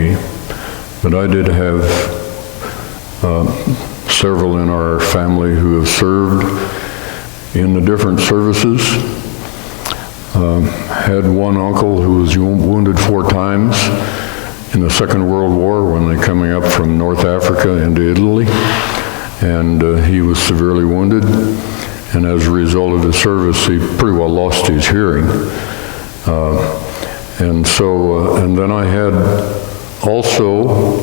me, but I did have several in our family who have served in the different services. Had one uncle who was wounded 4 times in the Second World War when they coming up from North Africa into Italy, and he was severely wounded, and as a result of his service, he pretty well lost his hearing. And then I had also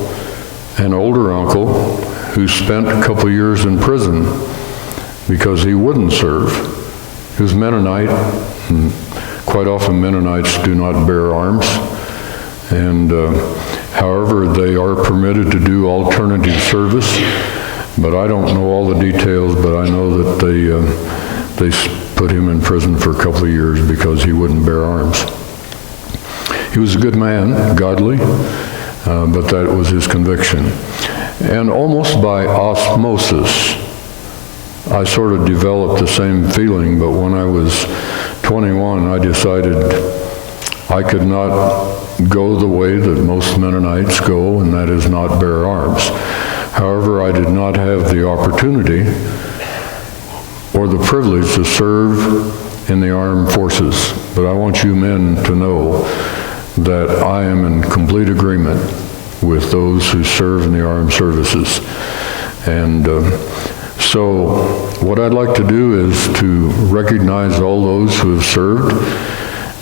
an older uncle who spent a couple years in prison because he wouldn't serve. He was Mennonite, and quite often Mennonites do not bear arms. And however, they are permitted to do alternative service, but I don't know all the details, but I know that they put him in prison for a couple of years because he wouldn't bear arms. He was a good man, godly, but that was his conviction. And almost by osmosis, I sort of developed the same feeling, but when I was 21, I decided I could not go the way that most Mennonites go, and that is not bear arms. However, I did not have the opportunity or the privilege to serve in the armed forces. But I want you men to know that I am in complete agreement with those who serve in the armed services. And so what I'd like to do is to recognize all those who have served.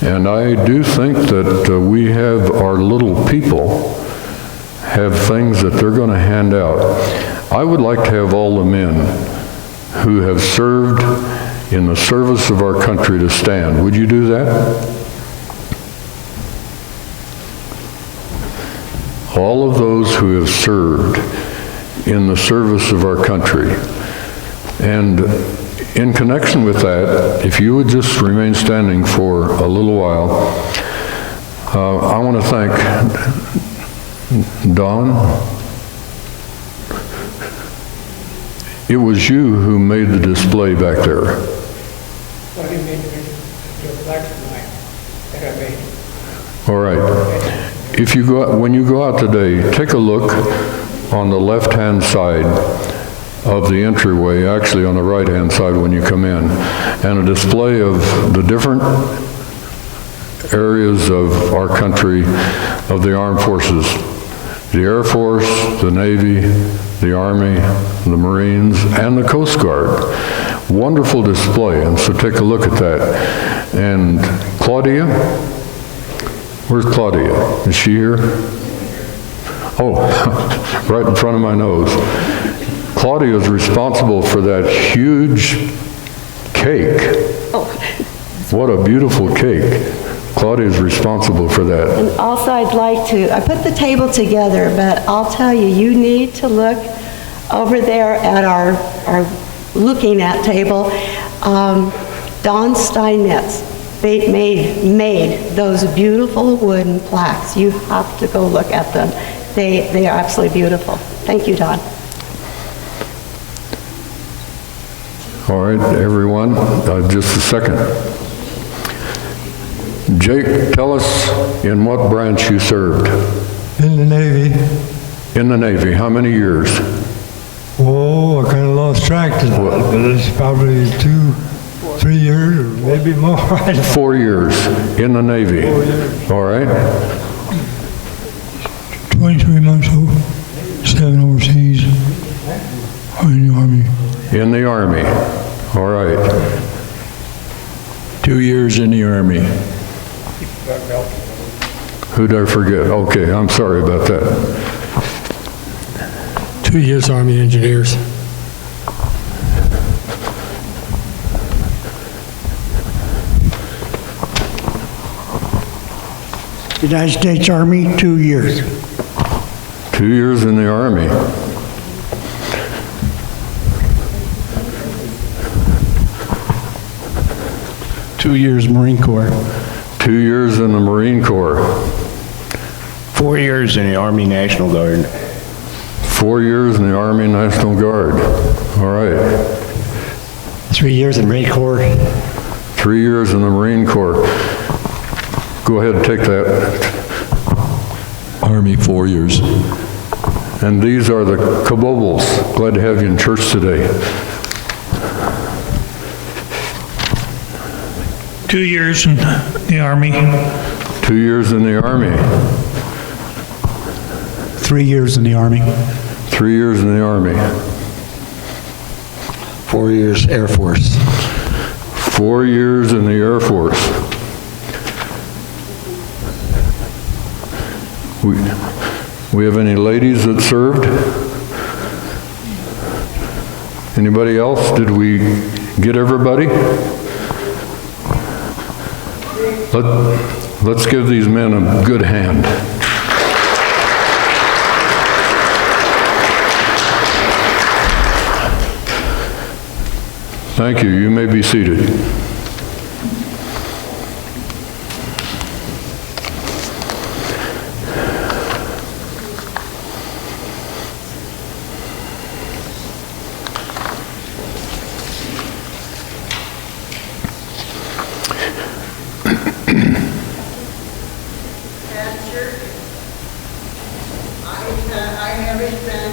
And I do think that we have, our little people have things that they're going to hand out. I would like to have all the men who have served in the service of our country to stand. Would you do that? All of those who have served in the service of our country. And in connection with that, if you would just remain standing for a little while, I want to thank Don. It was you who made the display back there. Well, he made the black line that I made. All right. If you go, when you go out today, take a look on the left-hand side of the entryway, actually on the right-hand side when you come in, and a display of the different areas of our country, of the armed forces, the Air Force, the Navy, the Army, the Marines, and the Coast Guard. Wonderful display, and so take a look at that. And Claudia, where's Claudia? Is she here? Oh, right in front of my nose. Claudia is responsible for that huge cake. Oh. What a beautiful cake. Claudia is responsible for that. And also I put the table together, but I'll tell you, you need to look over there at our looking at table. Don Steinmetz made those beautiful wooden plaques. You have to go look at them. They are absolutely beautiful. Thank you, Don. All right, everyone, just a second. Jake, tell us in what branch you served. In the Navy. In the Navy, how many years? Oh, I kind of lost track to that, but it's probably 2-3 years, or maybe more. 4 years in the Navy. 4 years. All right. 23 months old, 7 overseas, in the Army. In the Army. All right. 2 years in the Army. Who'd I forget? Okay, I'm sorry about that. 2 years Army engineers. United States Army, 2 years. 2 years in the Army. Two years Marine Corps. 2 years in the Marine Corps. 4 years in the Army National Guard. 4 years in the Army National Guard. All right. 3 years in Marine Corps. 3 years in the Marine Corps. Go ahead and take that. Army, 4 years. And these are the Kabobles. Glad to have you in church today. 2 years in the Army. 2 years in the Army. 3 years in the Army. 3 years in the Army. 4 years Air Force. 4 years in the Air Force. We have any ladies that served? Anybody else? Did we get everybody? Let's give these men a good hand. Thank you. You may be seated.